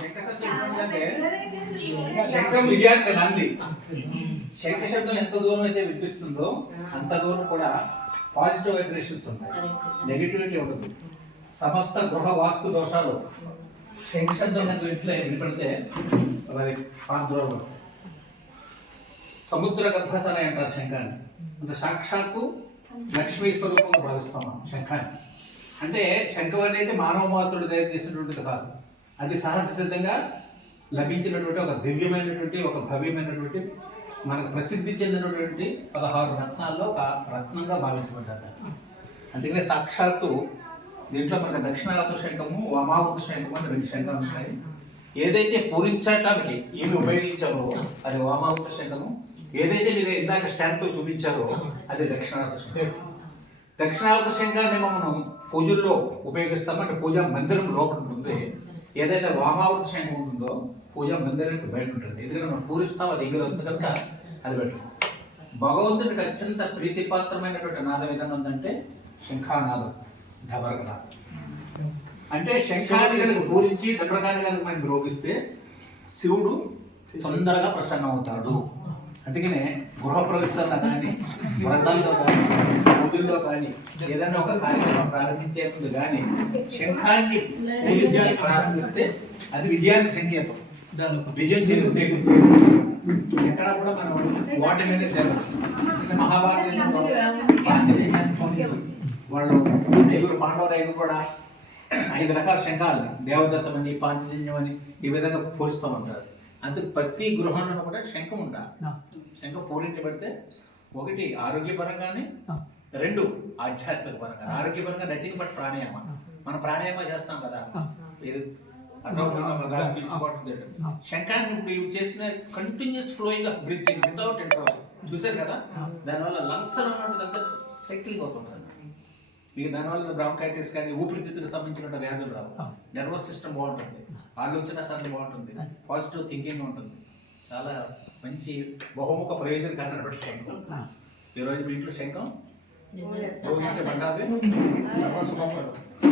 శంఖ శబ్దం శంఖం విజయానికి నంది. శంఖ శబ్దం ఎంత దూరం అయితే వినిపిస్తుందో అంత దూరం కూడా పాజిటివ్ వైబ్రేషన్స్ ఉంటాయి. నెగిటివిటీ ఉండదు. సమస్త గృహ వాస్తు దోషాలు శంఖ శబ్దం కనుక ఇంట్లో వినపడితే అది పాంతులో సముద్ర గర్భతలే అంటారు శంఖాన్ని. అంటే సాక్షాత్తు లక్ష్మీ స్వరూపంగా భావిస్తాం శంఖాన్ని. అంటే శంఖం అయితే మానవ మాతృడు తయారు చేసినటువంటిది కాదు. అది సహజ సిద్ధంగా లభించినటువంటి ఒక దివ్యమైనటువంటి ఒక భవ్యమైనటువంటి మనకు ప్రసిద్ధి చెందినటువంటి పదహారు రత్నాల్లో ఒక రత్నంగా భావించబడ్డారు. అందుకనే సాక్షాత్తు దీంట్లో మనకు దక్షిణావత శంఖము వామావత శంఖము అని రెండు శంఖాలు ఉంటాయి. ఏదైతే పూరించడానికి ఏమి ఉపయోగించారో అది వామావత శంఖము. ఏదైతే మీరు ఇందాక స్టాండ్తో చూపించారో అది దక్షిణావత శంఖం దక్షిణావత మేము మనం పూజల్లో ఉపయోగిస్తామంటే పూజా మందిరం లోపల ఉంటుంది. ఏదైతే వామావృత శంఖం ఉంటుందో పూజా మందిరానికి బయట ఉంటుంది. ఎందుకంటే మనం పూరిస్తాం అది ఎగురు ఉంది కనుక అది బయట. భగవంతుడికి అత్యంత ప్రీతిపాత్రమైనటువంటి నాదం ఏదైనా ఉందంటే శంఖానాదం ఢబరకనాదం అంటే శంఖాన్ని కనుక పూరించి ఢబరకాన్ని కనుక మనం రోగిస్తే శివుడు తొందరగా ప్రసన్నం అవుతాడు అందుకనే గృహ ప్రవేశంలో కానీ వ్రతాల్లో కానీ పూజల్లో కానీ ఏదైనా ఒక కార్యక్రమం ప్రారంభించే ముందు కానీ శంఖాన్ని పూజించాలని ప్రారంభిస్తే అది విజయానికి సంకేతం. విజయం చేరు ఎక్కడ కూడా మనం వాటి మీద తెలుసు మహాభారతంలో. వాళ్ళు ఐదుగురు పాండవులు కూడా ఐదు రకాల శంఖాలు దేవదత్తం అని పాంచజన్యం అని ఈ విధంగా పూజిస్తూ ఉంటారు. అందుకు ప్రతి గృహంలో కూడా శంఖం ఉండాలి. శంఖం పూరించబడితే ఒకటి ఆరోగ్యపరంగానే రెండు ఆధ్యాత్మిక పరంగా ఆరోగ్యపరంగా నచ్చిన బట్టి ప్రాణాయామ. మన ప్రాణాయామ చేస్తాం కదా. శంఖాన్ని ఇప్పుడు ఇవి చేసిన continuous flowing of breathing without interval చూసారు కదా? దానివల్ల లంగ్స్ ఉన్నదంతా సెటిలింగ్ అవుతుంటుంది మీకు దానివల్ల బ్రాంకైటిస్ కానీ ఊపిరితిత్తులకు సంబంధించిన వ్యాధులు రావు. నర్వస్ సిస్టమ్ బాగుంటుంది. ఆలోచన సరళి బాగుంటుంది. పాజిటివ్ థింకింగ్ ఉంటుంది. చాలా మంచి బహుముఖ ప్రయోజనకరమైన శంఖం. ఈరోజు మీ ఇంట్లో శంఖం? సర్వశుభం